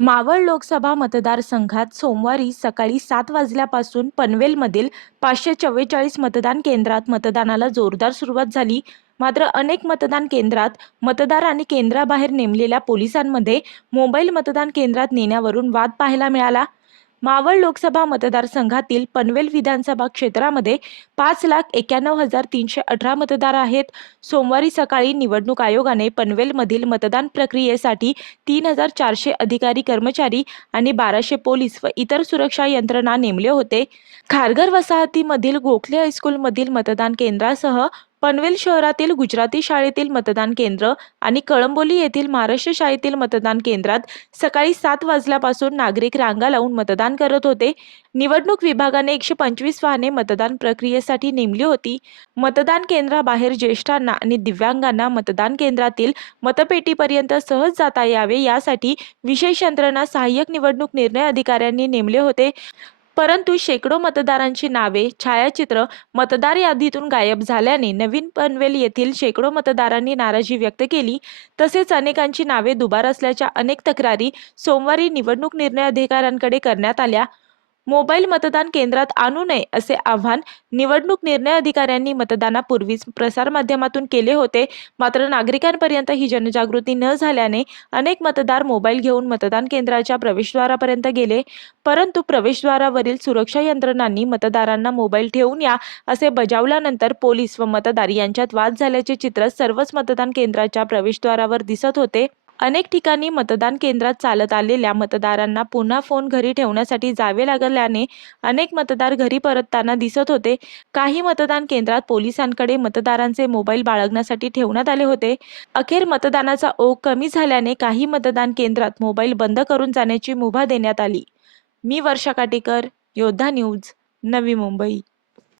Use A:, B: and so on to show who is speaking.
A: मावळ लोकसभा मतदारसंघात सोमवारी सकाळी सात वाजल्यापासून पनवेलमधील पाचशे चव्वेचाळीस मतदान केंद्रात मतदानाला जोरदार सुरुवात झाली. मात्र अनेक मतदान केंद्रात मतदार आणि केंद्राबाहेर नेमलेल्या पोलिसांमध्ये मोबाईल मतदान केंद्रात नेण्यावरून वाद पाहायला मिळाला. मावळ लोकसभा मतदारसंघातील पनवेल विधानसभा क्षेत्रामध्ये पाच लाख एक्याण्णव हजार तीनशे अठरा मतदार आहेत. सोमवारी सकाळी निवडणूक आयोगाने पनवेलमधील मतदान प्रक्रियेसाठी तीन हजार चारशे अधिकारी कर्मचारी आणि बाराशे पोलीस व इतर सुरक्षा यंत्रणा नेमले होते. खारघर वसाहतीमधील गोखले हायस्कूलमधील मतदान केंद्रासह पनवेल शहरातील गुजराती शाळेतील मतदान केंद्र आणि कळंबोली येथील महाराष्ट्र शाळेतील मतदान केंद्रात सकाळी सात वाजल्यापासून नागरिक रांगा लावून मतदान करत होते. निवडणूक विभागाने एकशे पंचवीस वाहने मतदान प्रक्रियेसाठी नेमली होती. मतदान केंद्राबाहेर ज्येष्ठांना आणि दिव्यांगांना मतदान केंद्रातील मतपेटीपर्यंत सहज जाता यावे यासाठी विशेष यंत्रणा सहाय्यक निवडणूक निर्णय अधिकाऱ्यांनी नेमले होते. परंतु शेकडो मतदारांची नावे छायाचित्र मतदार यादीतून गायब झाल्याने नवीन पनवेल येथील शेकडो मतदारांनी नाराजी व्यक्त केली. तसेच अनेकांची नावे दुबार असल्याच्या अनेक तक्रारी सोमवारी निवडणूक निर्णय अधिकाऱ्यांकडे करण्यात आल्या. मोबाईल मतदान केंद्रात आणू नये असे आव्हान निवडणूक निर्णय अधिकाऱ्यांनी मतदानापूर्वीच प्रसारमाध्यमातून केले होते. मात्र नागरिकांपर्यंत ही जनजागृती न झाल्याने अनेक मतदार मोबाईल घेऊन मतदान केंद्राच्या प्रवेशद्वारापर्यंत गेले. परंतु प्रवेशद्वारावरील सुरक्षा यंत्रणांनी मतदारांना मोबाईल ठेवून या असे बजावल्यानंतर पोलीस व मतदार यांच्यात वाद झाल्याचे चित्र सर्वच मतदान केंद्राच्या प्रवेशद्वारावर दिसत होते. अनेक ठिकाणी मतदान केंद्रात चालत आलेल्या मतदारांना पुन्हा फोन घरी ठेवण्यासाठी जावे लागल्याने अनेक मतदार घरी परतताना दिसत होते. काही मतदान केंद्रात पोलिसांकडे मतदारांचे मोबाईल बाळगण्यासाठी ठेवण्यात आले होते. अखेर मतदानाचा ओघ कमी झाल्याने काही मतदान केंद्रात मोबाईल बंद करून जाण्याची मुभा देण्यात आली. मी वर्षा काटेकर योद्धा न्यूज नवी मुंबई.